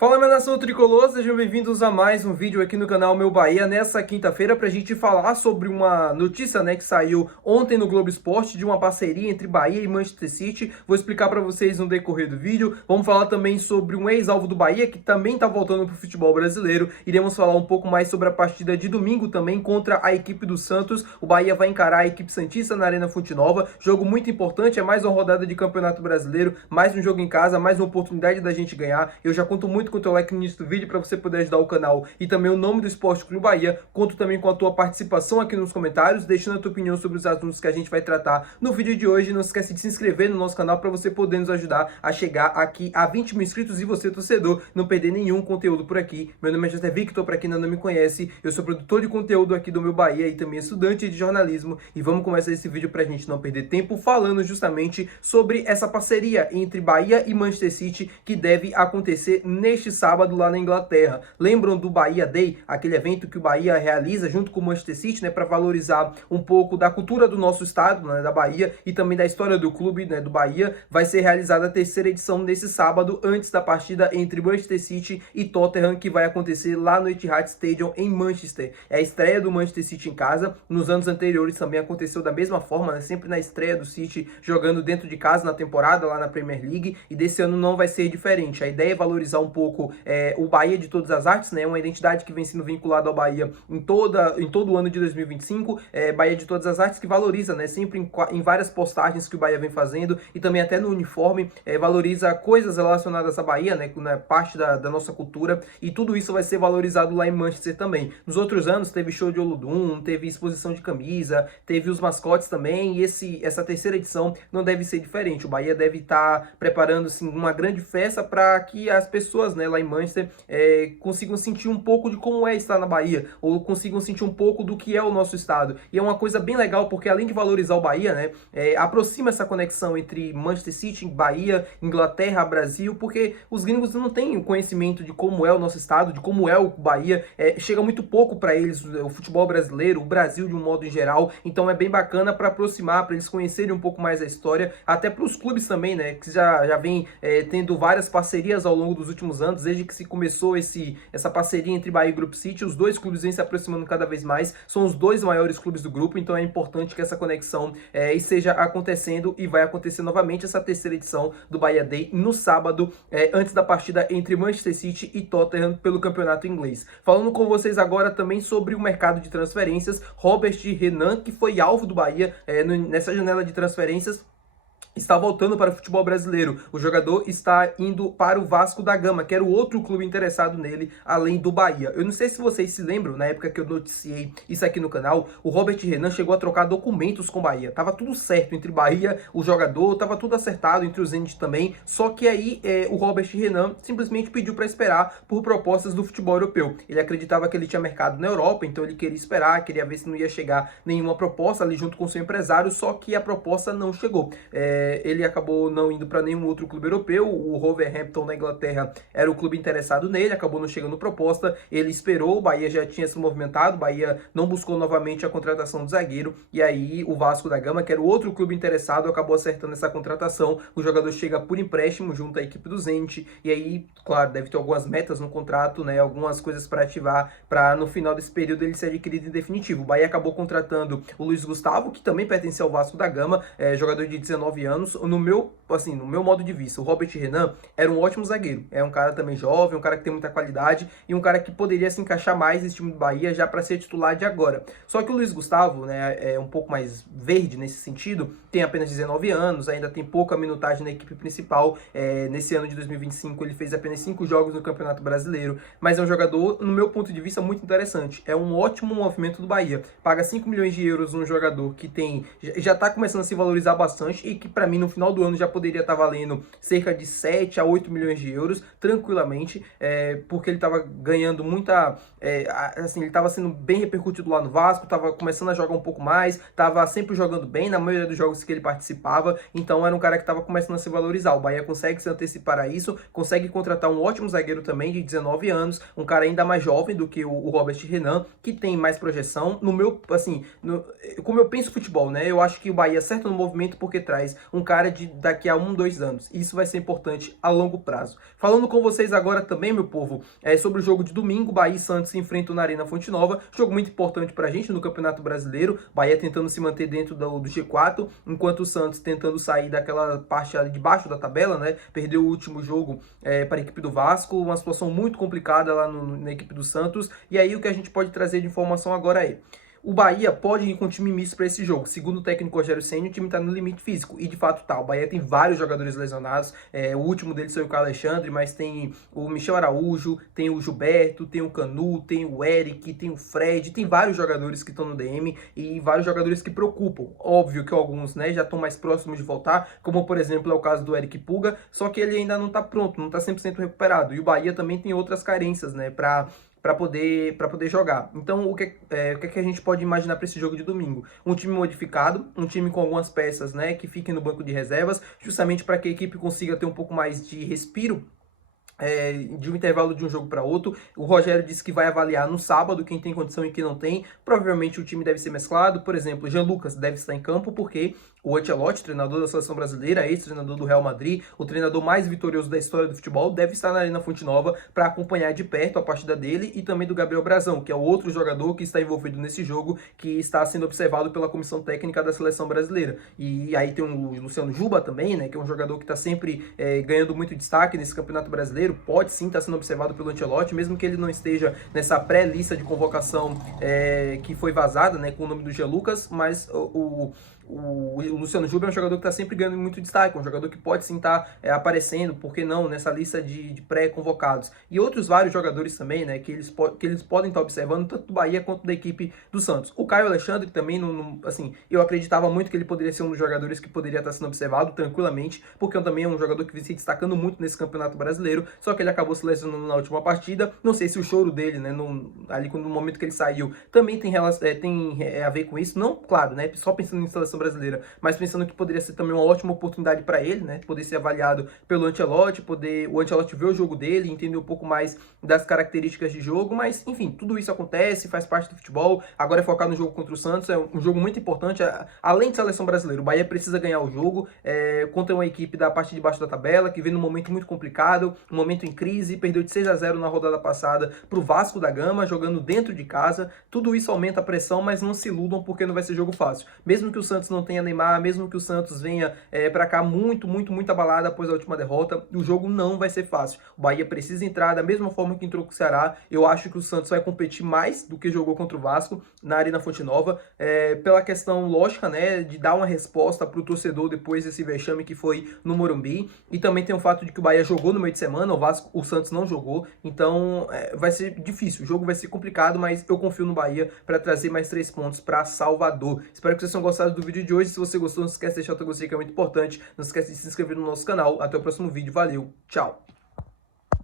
Fala, minha nação tricolor, sejam bem-vindos a mais um vídeo aqui no canal Meu Bahia nessa quinta-feira pra gente falar sobre uma notícia, que saiu ontem no Globo Esporte de uma parceria entre Bahia e Manchester City. Vou explicar pra vocês no decorrer do vídeo. Vamos falar também sobre um ex-alvo do Bahia que também tá voltando pro futebol brasileiro. Iremos falar um pouco mais sobre a partida de domingo também contra a equipe do Santos. O Bahia vai encarar a equipe santista na Arena Fonte Nova. Jogo muito importante, é mais uma rodada de Campeonato Brasileiro, mais um jogo em casa, mais uma oportunidade da gente ganhar. Eu já conto muito com o teu like no início do vídeo para você poder ajudar o canal e também o nome do Esporte Clube Bahia. Conto também com a tua participação aqui nos comentários, deixando a tua opinião sobre os assuntos que a gente vai tratar no vídeo de hoje. Não esquece de se inscrever no nosso canal para você poder nos ajudar a chegar aqui a 20 mil inscritos e você, torcedor, não perder nenhum conteúdo por aqui. Meu nome é José Victor, para quem ainda não me conhece, eu sou produtor de conteúdo aqui do Meu Bahia e também estudante de jornalismo. E vamos começar esse vídeo para a gente não perder tempo falando justamente sobre essa parceria entre Bahia e Manchester City que deve acontecer neste sábado lá na Inglaterra. Lembram do Bahia Day, aquele evento que o Bahia realiza junto com o Manchester City, para valorizar um pouco da cultura do nosso estado, da Bahia, e também da história do clube, do Bahia. Vai ser realizada a terceira edição nesse sábado, antes da partida entre Manchester City e Tottenham, que vai acontecer lá no Etihad Stadium em Manchester. É a estreia do Manchester City em casa. Nos anos anteriores também aconteceu da mesma forma, sempre na estreia do City jogando dentro de casa na temporada lá na Premier League, e desse ano não vai ser diferente. A ideia é valorizar um pouco o Bahia de Todas as Artes, uma identidade que vem sendo vinculada ao Bahia em todo o ano de 2025, Bahia de Todas as Artes, que valoriza, sempre em várias postagens que o Bahia vem fazendo, e também até no uniforme, valoriza coisas relacionadas à Bahia, na parte da nossa cultura, e tudo isso vai ser valorizado lá em Manchester também. Nos outros anos teve show de Olodum, teve exposição de camisa, teve os mascotes também, e essa terceira edição não deve ser diferente. O Bahia deve estar preparando uma grande festa para que as pessoas lá em Manchester consigam sentir um pouco de como é estar na Bahia, ou consigam sentir um pouco do que é o nosso estado. E é uma coisa bem legal, porque além de valorizar o Bahia, aproxima essa conexão entre Manchester City, Bahia, Inglaterra, Brasil, porque os gringos não têm o conhecimento de como é o nosso estado, de como é o Bahia, chega muito pouco para eles o futebol brasileiro, o Brasil de um modo em geral. Então é bem bacana para aproximar, para eles conhecerem um pouco mais a história, até para os clubes também, que já vem tendo várias parcerias ao longo dos últimos anos, desde que se começou essa parceria entre Bahia e Grupo City. Os dois clubes vêm se aproximando cada vez mais, são os dois maiores clubes do grupo, então é importante que essa conexão esteja acontecendo, e vai acontecer novamente essa terceira edição do Bahia Day no sábado, antes da partida entre Manchester City e Tottenham pelo campeonato inglês. Falando com vocês agora também sobre o mercado de transferências, Robert Renan, que foi alvo do Bahia nessa janela de transferências, está voltando para o futebol brasileiro. O jogador está indo para o Vasco da Gama, que era o outro clube interessado nele, além do Bahia. Eu não sei se vocês se lembram, na época que eu noticiei isso aqui no canal, o Robert Renan chegou a trocar documentos com o Bahia. Tava tudo certo entre Bahia, o jogador, tava tudo acertado entre o Zenit também, só que aí o Robert Renan simplesmente pediu para esperar por propostas do futebol europeu. Ele acreditava que ele tinha mercado na Europa, então ele queria esperar, queria ver se não ia chegar nenhuma proposta ali junto com seu empresário, só que a proposta não chegou. Ele acabou não indo para nenhum outro clube europeu. O Wolverhampton na Inglaterra era o clube interessado nele, acabou não chegando proposta. Ele esperou, o Bahia já tinha se movimentado, o Bahia não buscou novamente a contratação do zagueiro, e aí o Vasco da Gama, que era o outro clube interessado, acabou acertando essa contratação. O jogador chega por empréstimo junto à equipe do Zenit, e aí, claro, deve ter algumas metas no contrato, algumas coisas para ativar, para no final desse período ele ser adquirido em definitivo. O Bahia acabou contratando o Luiz Gustavo, que também pertence ao Vasco da Gama, jogador de 19 anos. No meu modo de vista, o Robert Renan era um ótimo zagueiro. É um cara também jovem, um cara que tem muita qualidade e um cara que poderia se encaixar mais nesse time do Bahia já para ser titular de agora. Só que o Luiz Gustavo, é um pouco mais verde nesse sentido, tem apenas 19 anos, ainda tem pouca minutagem na equipe principal. Nesse ano de 2025 ele fez apenas 5 jogos no Campeonato Brasileiro, mas é um jogador, no meu ponto de vista, muito interessante. É um ótimo movimento do Bahia. Paga 5 milhões de euros um jogador que já está começando a se valorizar bastante e que para mim no final do ano já poderia estar valendo cerca de 7 a 8 milhões de euros, tranquilamente, porque ele estava ganhando muita... ele estava sendo bem repercutido lá no Vasco, estava começando a jogar um pouco mais, estava sempre jogando bem na maioria dos jogos que ele participava, então era um cara que estava começando a se valorizar. O Bahia consegue se antecipar a isso, consegue contratar um ótimo zagueiro também, de 19 anos, um cara ainda mais jovem do que o Robert Renan, que tem mais projeção. Como eu penso futebol, eu acho que o Bahia acerta no movimento porque traz um cara de daqui a 2 anos. Isso vai ser importante a longo prazo. Falando com vocês agora também, meu povo, sobre o jogo de domingo, Bahia e Santos se enfrentam na Arena Fonte Nova, jogo muito importante pra gente no Campeonato Brasileiro, Bahia tentando se manter dentro do G4, enquanto o Santos tentando sair daquela parte ali de baixo da tabela, né, perdeu o último jogo para a equipe do Vasco, uma situação muito complicada lá na equipe do Santos, e aí o que a gente pode trazer de informação agora é: o Bahia pode ir com um time misto para esse jogo. Segundo o técnico Rogério Ceni, o time está no limite físico. E de fato tá. O Bahia tem vários jogadores lesionados. O último deles foi o Carlos Alexandre, mas tem o Michel Araújo, tem o Gilberto, tem o Canu, tem o Eric, tem o Fred. Tem vários jogadores que estão no DM e vários jogadores que preocupam. Óbvio que alguns, né, já estão mais próximos de voltar, como por exemplo é o caso do Eric Puga, só que ele ainda não está pronto, não está 100% recuperado. E o Bahia também tem outras carências, né, para poder jogar. Então, o que a gente pode imaginar para esse jogo de domingo? Um time modificado, um time com algumas peças, né, que fiquem no banco de reservas, justamente para que a equipe consiga ter um pouco mais de respiro de um intervalo de um jogo para outro. O Rogério disse que vai avaliar no sábado quem tem condição e quem não tem. Provavelmente o time deve ser mesclado. Por exemplo, Jean Lucas deve estar em campo porque o Ancelotti, treinador da seleção brasileira, ex-treinador do Real Madrid, o treinador mais vitorioso da história do futebol, deve estar na Arena Fonte Nova para acompanhar de perto a partida dele e também do Gabriel Brazão, que é o outro jogador que está envolvido nesse jogo, que está sendo observado pela comissão técnica da seleção brasileira. E aí tem o Luciano Juba também, né, que é um jogador que está sempre ganhando muito destaque nesse Campeonato Brasileiro. Pode sim estar sendo observado pelo Ancelotti, mesmo que ele não esteja nessa pré-lista de convocação que foi vazada, né, com o nome do Jean Lucas, mas o Luciano Juba é um jogador que está sempre ganhando muito destaque, um jogador que pode sim estar aparecendo, por que não, nessa lista de pré-convocados. E outros vários jogadores também, né, que eles podem estar observando, tanto do Bahia quanto da equipe do Santos. O Caio Alexandre também, assim, eu acreditava muito que ele poderia ser um dos jogadores que poderia estar sendo observado tranquilamente, porque também é um jogador que vem se destacando muito nesse Campeonato Brasileiro, só que ele acabou se lesionando na última partida. Não sei se o choro dele, né, ali no momento que ele saiu, também tem a ver com isso. Não, claro, né, só pensando em seleção brasileira, mas pensando que poderia ser também uma ótima oportunidade para ele, né, poder ser avaliado pelo Ancelotti, o Ancelotti ver o jogo dele, entender um pouco mais das características de jogo, mas enfim, tudo isso acontece, faz parte do futebol. Agora é focar no jogo contra o Santos, é um jogo muito importante, além de seleção brasileira, o Bahia precisa ganhar o jogo contra uma equipe da parte de baixo da tabela, que vem num momento muito complicado, um momento em crise, perdeu de 6-0 na rodada passada para o Vasco da Gama, jogando dentro de casa. Tudo isso aumenta a pressão, mas não se iludam porque não vai ser jogo fácil. Mesmo que o Santos não tenha Neymar, mesmo que o Santos venha para cá muito abalado após a última derrota, o jogo não vai ser fácil. O Bahia precisa entrar da mesma forma que entrou com o Ceará. Eu acho que o Santos vai competir mais do que jogou contra o Vasco na Arena Fonte Nova, pela questão lógica, né, de dar uma resposta para o torcedor depois desse vexame que foi no Morumbi. E também tem o fato de que o Bahia jogou no meio de semana, o Santos não jogou, então vai ser difícil, o jogo vai ser complicado, mas eu confio no Bahia para trazer mais 3 pontos para Salvador. Espero que vocês tenham gostado do vídeo de hoje. Se você gostou, não se esquece de deixar o teu gostei, que é muito importante. Não se esquece de se inscrever no nosso canal. Até o próximo vídeo. Valeu, tchau!